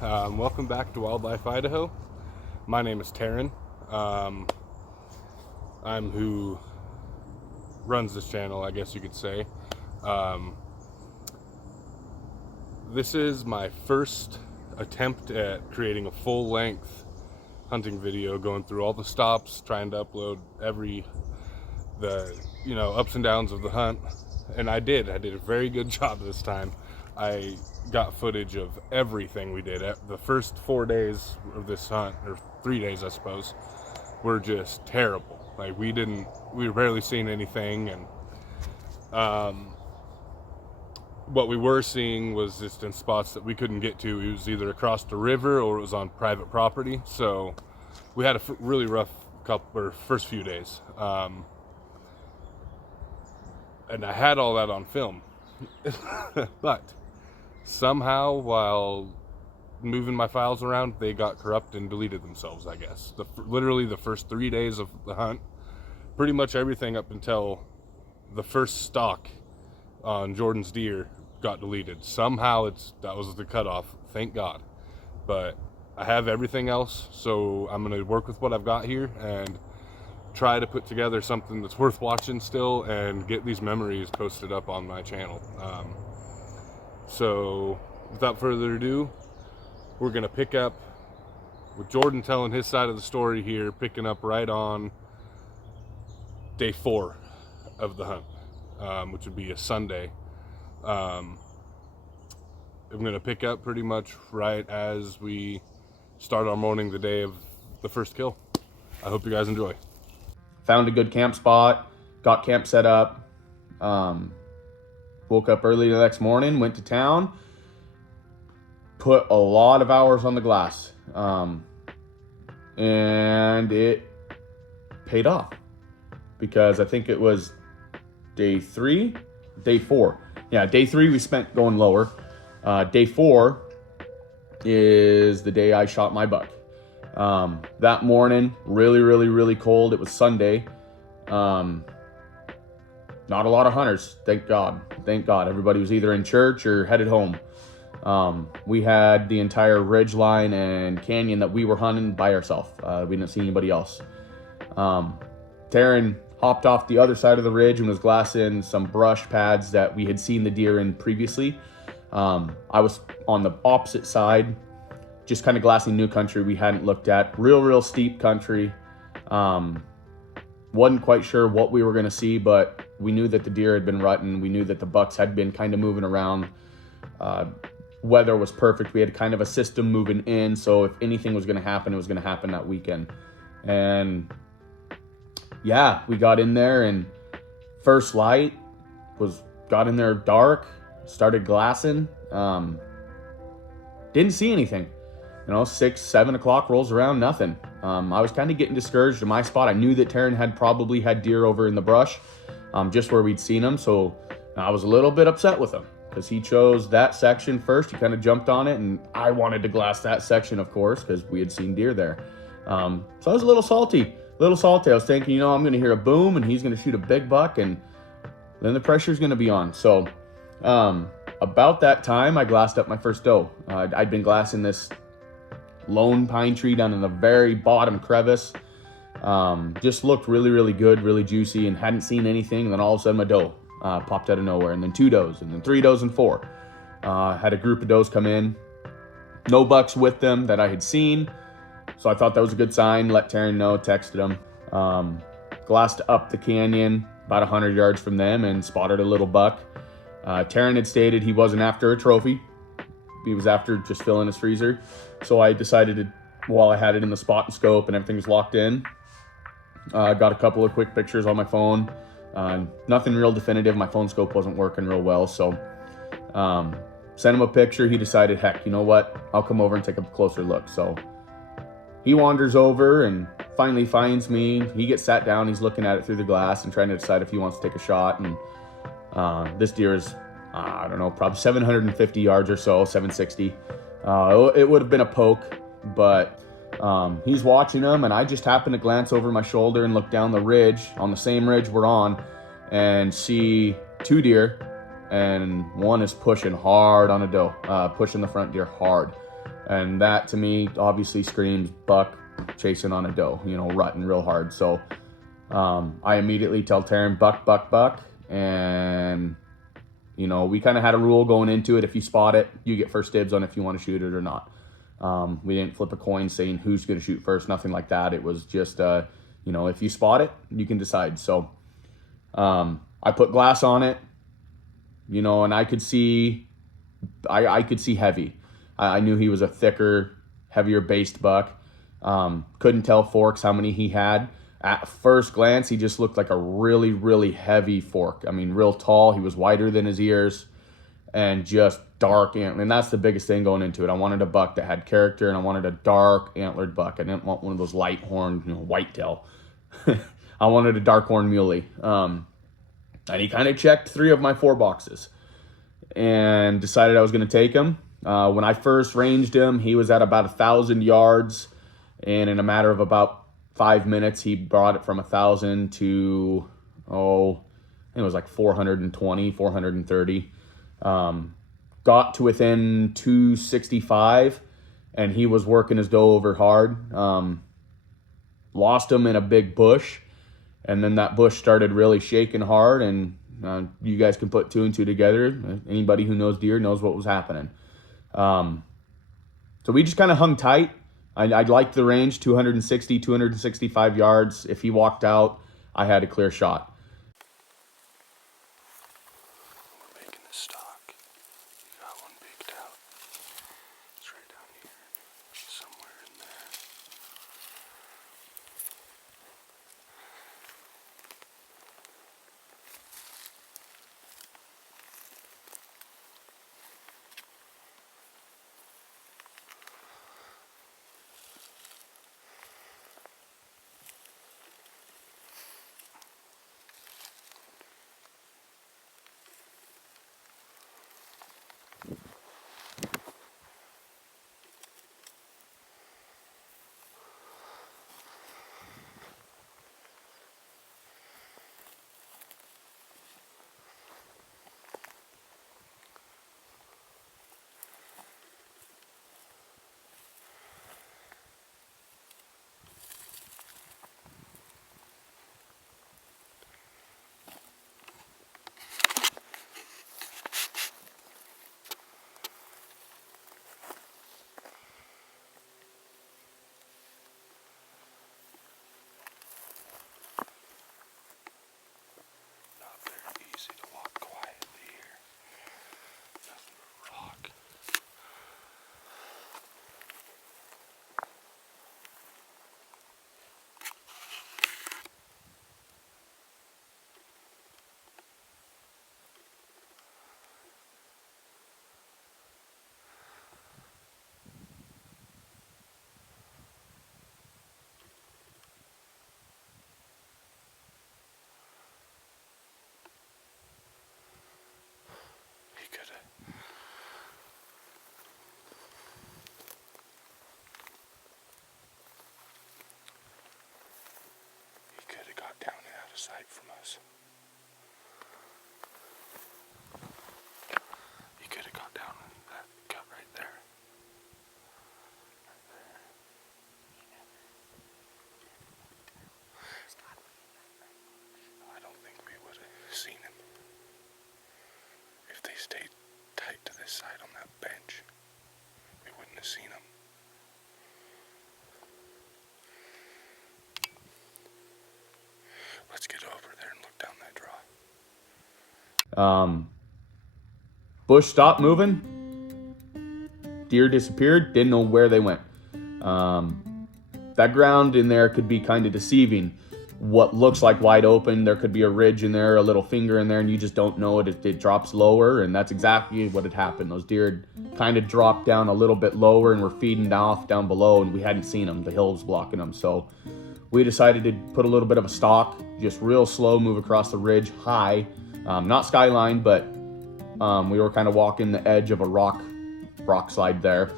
Welcome back to Wildlife Idaho. My name is Taryn. I'm who runs this channel, I guess you could say. This is my first attempt at creating a full-length hunting video, going through all the stops, trying to upload the ups and downs of the hunt. And I did a very good job this time. I got footage of everything we did. The first 4 days of this hunt, or 3 days I suppose, were just terrible. Like we were barely seeing anything, and what we were seeing was just in spots that we couldn't get to. It was either across the river or it was on private property. So we had a really rough first few days. And I had all that on film. But somehow, while moving my files around, they got corrupt and deleted themselves, I guess. Literally the first 3 days of the hunt, pretty much everything up until the first stalk on Jordan's deer got deleted. Somehow that was the cutoff, thank God. But I have everything else, so I'm going to work with what I've got here and try to put together something that's worth watching still and get these memories posted up on my channel. So without further ado, we're gonna pick up with Jordan telling his side of the story here, picking up right on day 4 of the hunt, which would be a Sunday. I'm gonna pick up pretty much right as we start our morning, the day of the first kill. I hope you guys enjoy. Found a good camp spot, got camp set up, woke up early the next morning, went to town, put a lot of hours on the glass, and it paid off, because I think it was day 4. Yeah, day 3 we spent going lower. Day 4 is the day I shot my buck. That morning, really cold. It was Sunday. Not a lot of hunters, thank God. Everybody was either in church or headed home. We had the entire ridge line and canyon that we were hunting by ourselves. We didn't see anybody else. Taryn hopped off the other side of the ridge and was glassing some brush pads that we had seen the deer in previously. I was on the opposite side, just kind of glassing new country we hadn't looked at. Real steep country. Wasn't quite sure what we were going to see, but we knew that the deer had been rutting. We knew that the bucks had been kind of moving around. Weather was perfect. We had kind of a system moving in, so if anything was going to happen, it was going to happen that weekend. And yeah, we got in there, and first light got in there dark, started glassing. Didn't see anything. 6, 7 o'clock rolls around, nothing. I was kind of getting discouraged in my spot. I knew that Taryn had probably had deer over in the brush, just where we'd seen them. So I was a little bit upset with him because he chose that section first. He kind of jumped on it, and I wanted to glass that section, of course, because we had seen deer there. So I was a little salty. I was thinking, I'm going to hear a boom, and he's going to shoot a big buck, and then the pressure's going to be on. So about that time, I glassed up my first doe. I'd been glassing this lone pine tree down in the very bottom crevice. Just looked really good, really juicy, and hadn't seen anything. And then all of a sudden my doe popped out of nowhere, and then 2 does, and then 3 does, and 4. Had a group of does come in, no bucks with them that I had seen, so I thought that was a good sign. Let Taryn know, texted him. Glassed up the canyon about 100 yards from them and spotted a little buck. Taryn had stated he wasn't after a trophy. He was after just filling his freezer. So I decided to, while I had it in the spot and scope and everything was locked in, got a couple of quick pictures on my phone. Nothing real definitive. My phone scope wasn't working real well. So sent him a picture. He decided, heck, you know what? I'll come over and take a closer look. So he wanders over and finally finds me. He gets sat down. He's looking at it through the glass and trying to decide if he wants to take a shot. And this deer is, I don't know, probably 750 yards or so, 760. It would have been a poke, but he's watching them, and I just happened to glance over my shoulder and look down the ridge, on the same ridge we're on, and see 2 deer, and one is pushing hard on a doe, pushing the front deer hard. And that to me obviously screams buck chasing on a doe, you know, rutting real hard. So I immediately tell Taryn, buck, buck, buck. And, you know, we kind of had a rule going into it. If you spot it, you get first dibs on if you want to shoot it or not. We didn't flip a coin saying who's going to shoot first, nothing like that. It was just, you know, if you spot it, you can decide. So I put glass on it, you know, and I could see, I could see heavy. I knew he was a thicker, heavier based buck. Couldn't tell forks how many he had. At first glance, he just looked like a really, really heavy fork. I mean, real tall. He was wider than his ears and just dark antler. And that's the biggest thing going into it. I wanted a buck that had character, and I wanted a dark antlered buck. I didn't want one of those light horned, you know, whitetail. I wanted a dark horn muley. And he kind of checked 3 of my 4 boxes and decided I was going to take him. When I first ranged him, he was at about 1,000 yards, and in a matter of about 5 minutes, he brought it from 1,000 to, I think it was like 420, 430. Got to within 265, and he was working his doe over hard. Lost him in a big bush, and then that bush started really shaking hard, and you guys can put 2 and 2 together. Anybody who knows deer knows what was happening. So we just kind of hung tight. I liked the range, 260, 265 yards. If he walked out, I had a clear shot. We're making the stock. Got one picked out. It's right down here, somewhere in there. Easy to walk quietly here. Nothing but rock. He could have. He could have got down and out of sight from us. He could have got down in that cut right there. Right there. I don't think we would have seen him if they stayed tight to this side on that bench. We wouldn't have seen him. Let's get over there and look down that draw. Bush stopped moving. Deer disappeared. Didn't know where they went. That ground in there could be kind of deceiving. What looks like wide open, there could be a ridge in there, a little finger in there, and you just don't know it. It drops lower, and that's exactly what had happened. Those deer kind of dropped down a little bit lower and were feeding off down below, and we hadn't seen them. The hill was blocking them. So we decided to put a little bit of a stalk, just real slow, move across the ridge high. Not skyline, but we were kind of walking the edge of a rock slide there.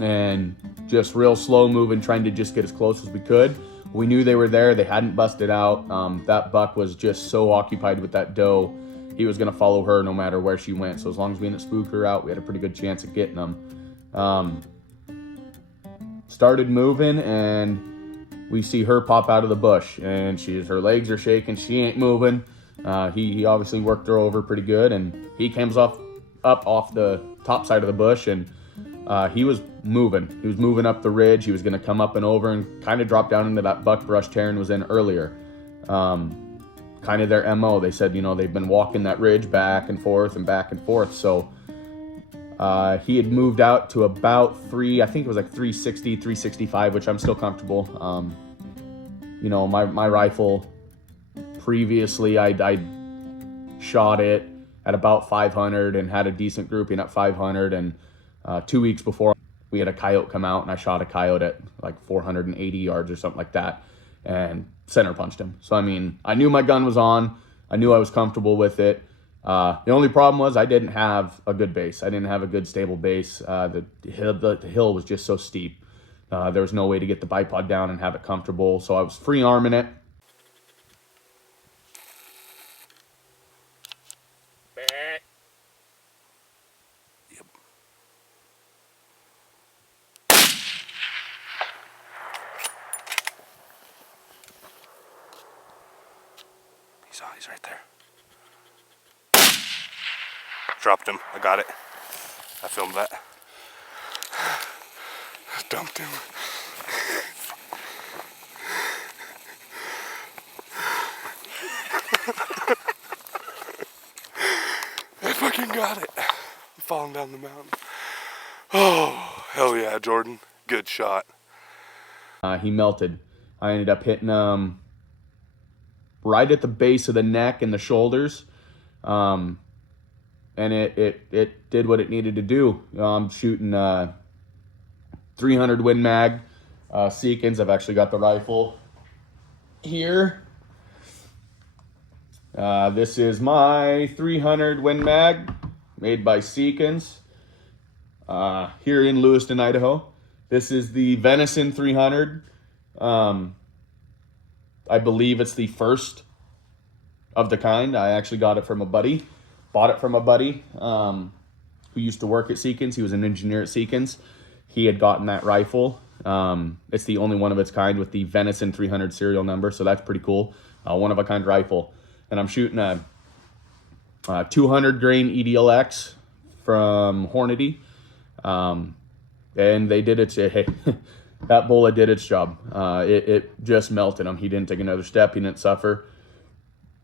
And just real slow moving, trying to just get as close as we could. We knew they were there. They hadn't busted out. That buck was just so occupied with that doe. He was going to follow her no matter where she went. So as long as we didn't spook her out, we had a pretty good chance of getting them. started moving, and we see her pop out of the bush, and her legs are shaking. She ain't moving. He obviously worked her over pretty good, and he comes up off the top side of the bush, and he was moving. He was moving up the ridge. He was going to come up and over and kind of drop down into that buckbrush Taryn was in earlier. Kind of their MO. They said, they've been walking that ridge back and forth and back and forth. So he had moved out to about I think it was like 360, 365, which I'm still comfortable. My rifle, previously I shot it at about 500 and had a decent grouping at 500. And 2 weeks before, we had a coyote come out, and I shot a coyote at like 480 yards or something like that, and center punched him. So, I knew my gun was on. I knew I was comfortable with it. The only problem was I didn't have a good base. I didn't have a good stable base. The hill was just so steep. There was no way to get the bipod down and have it comfortable. So I was free arming it. Yep. He's right there. Dropped him. I got it. I filmed that. Dumped him. I fucking got it. I'm falling down the mountain. Oh, hell yeah, Jordan. Good shot. He melted. I ended up hitting him right at the base of the neck and the shoulders. And it did what it needed to do. I'm shooting 300 Win Mag Seekins. I've actually got the rifle here. This is my 300 Win Mag made by Seekins here in Lewiston, Idaho. This is the Venison 300. I believe it's the first of the kind. I actually got it from a buddy. Bought it from a buddy who used to work at Seekins. He was an engineer at Seekins. He had gotten that rifle. It's the only one of its kind with the Venison 300 serial number, so that's pretty cool. One of a kind rifle. And I'm shooting a 200 grain EDLX from Hornady. And they did its, that bullet did its job. It just melted him. He didn't take another step. He didn't suffer.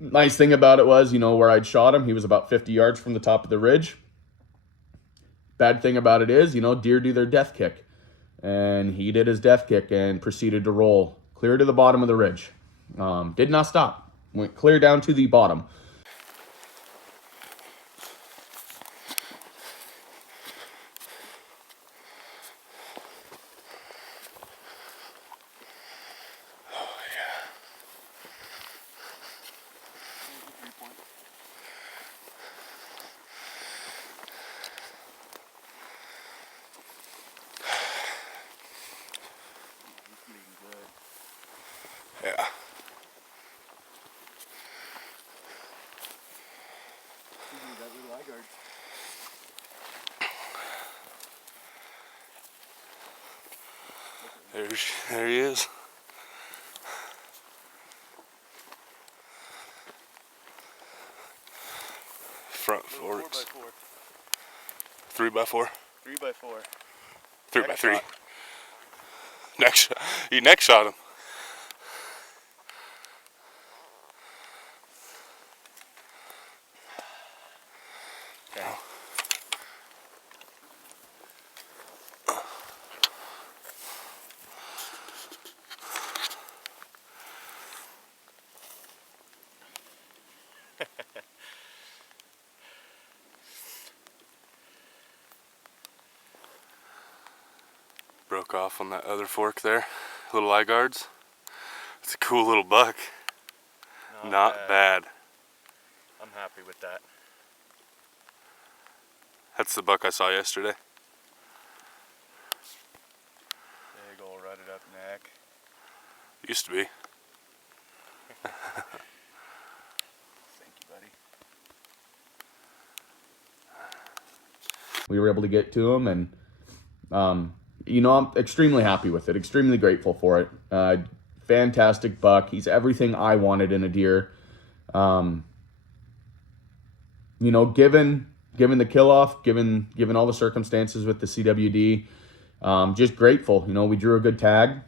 Nice thing about it was, where I'd shot him, he was about 50 yards from the top of the ridge. Bad thing about it is, deer do their death kick. And he did his death kick and proceeded to roll clear to the bottom of the ridge. Did not stop. Went clear down to the bottom. Yeah. There he is. Front forks. 3x4. 3x4. 3x3. You next shot him. Okay. Broke off on that other fork there. Little eye guards. It's a cool little buck. Not bad. I'm happy with that. That's the buck I saw yesterday. Big old rutted up neck. Used to be. Thank you, buddy. We were able to get to him, and I'm extremely happy with it, extremely grateful for it. Fantastic buck. He's everything I wanted in a deer. Given the kill off, given all the circumstances with the CWD, just grateful. We drew a good tag.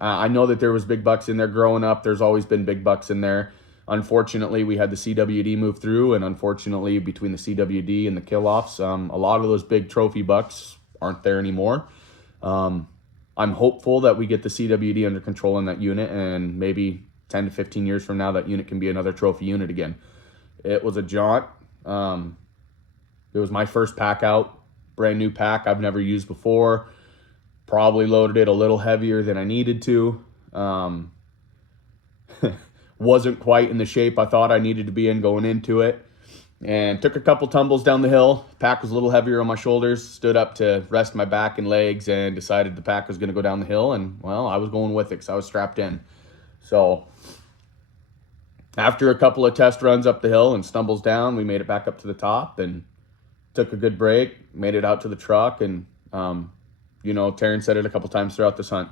I know that there was big bucks in there growing up. There's always been big bucks in there. Unfortunately, we had the CWD move through, and unfortunately, between the CWD and the kill offs, a lot of those big trophy bucks aren't there anymore. I'm hopeful that we get the CWD under control in that unit, and maybe 10 to 15 years from now, that unit can be another trophy unit again. It was a jaunt. It was my first pack out, brand new pack I've never used before. Probably loaded it a little heavier than I needed to. Wasn't quite in the shape I thought I needed to be in going into it. And took a couple tumbles down the hill. Pack was a little heavier on my shoulders. Stood up to rest my back and legs and decided the pack was going to go down the hill. And, well, I was going with it because I was strapped in. So after a couple of test runs up the hill and stumbles down, we made it back up to the top and took a good break, made it out to the truck. And, Taryn said it a couple times throughout this hunt.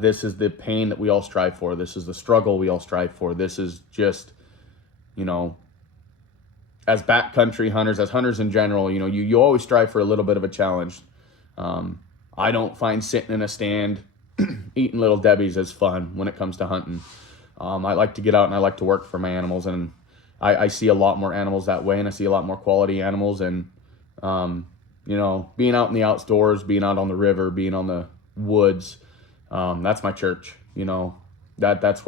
This is the pain that we all strive for. This is the struggle we all strive for. This is just, as backcountry hunters, as hunters in general, you always strive for a little bit of a challenge. I don't find sitting in a stand eating Little Debbie's as fun when it comes to hunting. I like to get out and I like to work for my animals, and I see a lot more animals that way, and I see a lot more quality animals. And being out in the outdoors, being out on the river, being on the woods, that's my church. That's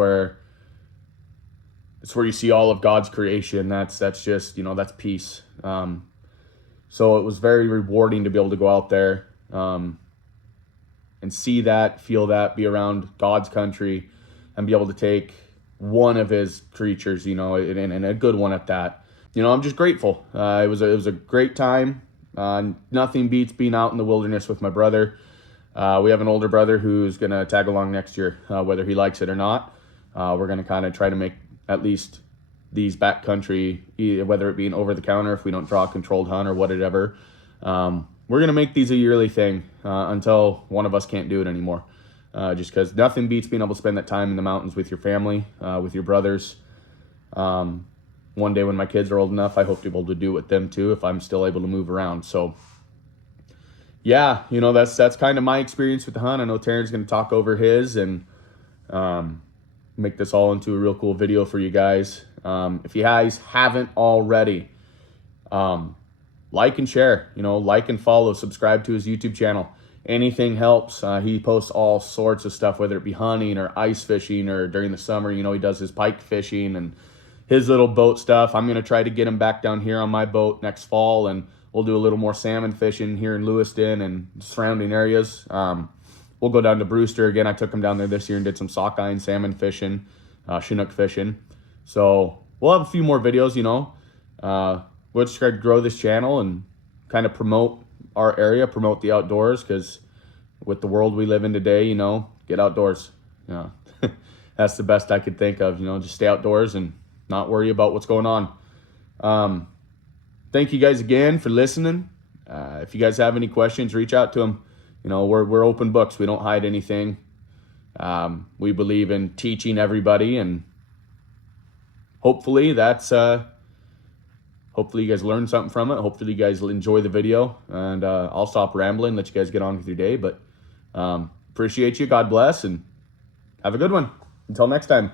where you see all of God's creation. That's just, that's peace. So it was very rewarding to be able to go out there and see that, feel that, be around God's country, and be able to take one of his creatures, and a good one at that. I'm just grateful. It was a great time. Nothing beats being out in the wilderness with my brother. We have an older brother who's going to tag along next year, whether he likes it or not. We're going to kind of try to make at least these backcountry, whether it be an over-the-counter, if we don't draw a controlled hunt or whatever. We're going to make these a yearly thing until one of us can't do it anymore. Just because nothing beats being able to spend that time in the mountains with your family, with your brothers. One day when my kids are old enough, I hope to be able to do it with them too, if I'm still able to move around. So yeah, that's kind of my experience with the hunt. I know Taryn's going to talk over his and make this all into a real cool video for you guys. If you guys haven't already, like and share, like and follow, subscribe to his YouTube channel. Anything helps. He posts all sorts of stuff, whether it be hunting or ice fishing, or during the summer, he does his pike fishing and his little boat stuff. I'm going to try to get him back down here on my boat next fall, and we'll do a little more salmon fishing here in Lewiston and surrounding areas. We'll go down to Brewster again. I took him down there this year and did some sockeye and salmon fishing, Chinook fishing. So we'll have a few more videos, We'll just try to grow this channel and kind of promote our area, promote the outdoors, because with the world we live in today, get outdoors. That's the best I could think of, just stay outdoors and not worry about what's going on. Thank you guys again for listening. If you guys have any questions, reach out to them. We're open books. We don't hide anything. We believe in teaching everybody, and hopefully hopefully you guys learned something from it. Hopefully you guys enjoy the video, and I'll stop rambling, let you guys get on with your day. But appreciate you. God bless, and have a good one. Until next time.